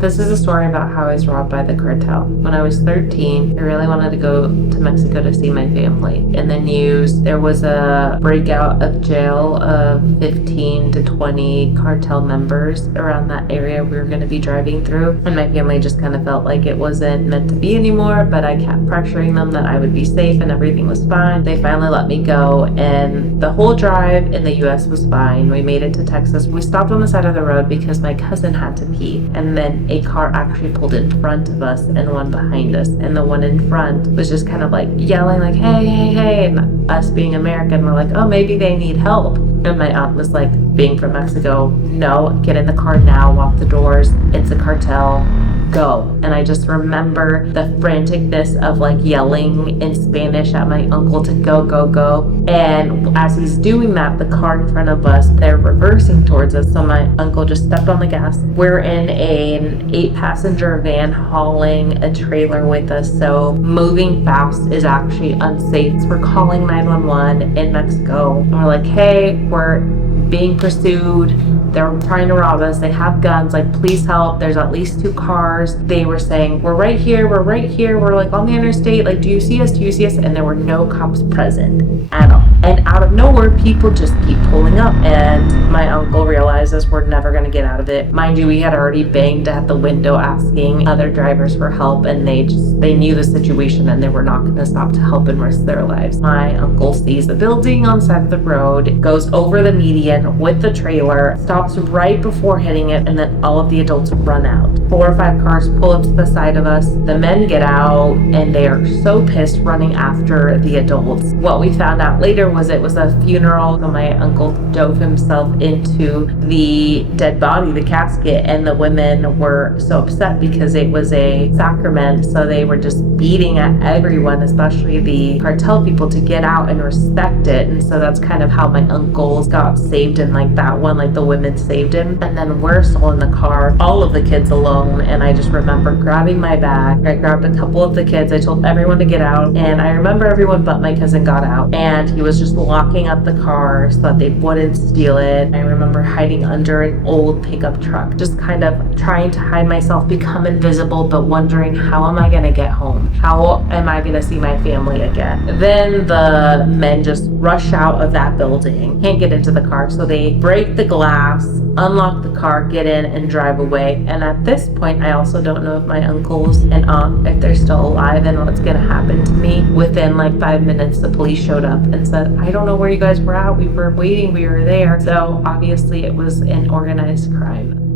This is a story about how I was robbed by the cartel. When I was 13, I really wanted to go to Mexico to see my family. In the news, there was a breakout of jail of 15 to 20 cartel members around that area we were going to be driving through. And my family just kind of felt like it wasn't meant to be anymore, but I kept pressuring them that I would be safe and everything was fine. They finally let me go, and the whole drive in the US was fine. We made it to Texas. We stopped on the side of the road because my cousin had to pee, and then a car actually pulled in front of us and one behind us, and the one in front was just kind of like yelling like, hey, hey, hey, and us being American, we're like, oh, maybe they need help. And my aunt was like, being from Mexico, no, get in the car now, lock the doors, it's a cartel, go. And I just remember the franticness of like yelling in Spanish at my uncle to go, go, go. And as he's doing that, the car in front of us, they're reversing towards us. So my uncle just stepped on the gas. We're in an 8-passenger van hauling a trailer with us. So moving fast is actually unsafe. So we're calling 911 in Mexico. And we're like, hey, we're being pursued. They're trying to rob us. They have guns. Like, please help. There's at least 2 cars. They were saying, we're right here. We're right here. We're like on the interstate. Like, do you see us? Do you see us? And there were no cops present at all. And out of nowhere, people just keep pulling up. And my uncle realizes we're never going to get out of it. Mind you, we had already banged at the window asking other drivers for help. And they knew the situation and they were not going to stop to help and risk their lives. My uncle sees the building on the side of the road, goes over the median with the trailer, stops right before hitting it, and then all of the adults run out. 4 or 5 cars pull up to the side of us. The men get out and they are so pissed, running after the adults. What we found out later was it was a funeral. So my uncle dove himself into the dead body, the casket, and the women were so upset because it was a sacrament. So they were just beating at everyone, especially the cartel people, to get out and respect it. And so that's kind of how my uncles got saved in like that one, like the women saved him. And then we're still in the car, all of the kids alone. And I just remember grabbing my bag. I grabbed a couple of the kids. I told everyone to get out. And I remember everyone but my cousin got out. And he was just locking up the car so that they wouldn't steal it. I remember hiding under an old pickup truck, just kind of trying to hide myself, become invisible, but wondering, how am I going to get home? How am I going to see my family again? Then the men just rush out of that building, can't get into the car. So they break the glass, unlock the car, get in, and drive away. And at this point, I also don't know if my uncles and aunt, if they're still alive and what's going to happen to me. Within like 5 minutes, the police showed up and said, I don't know where you guys were at. We were waiting. We were there. So obviously it was an organized crime.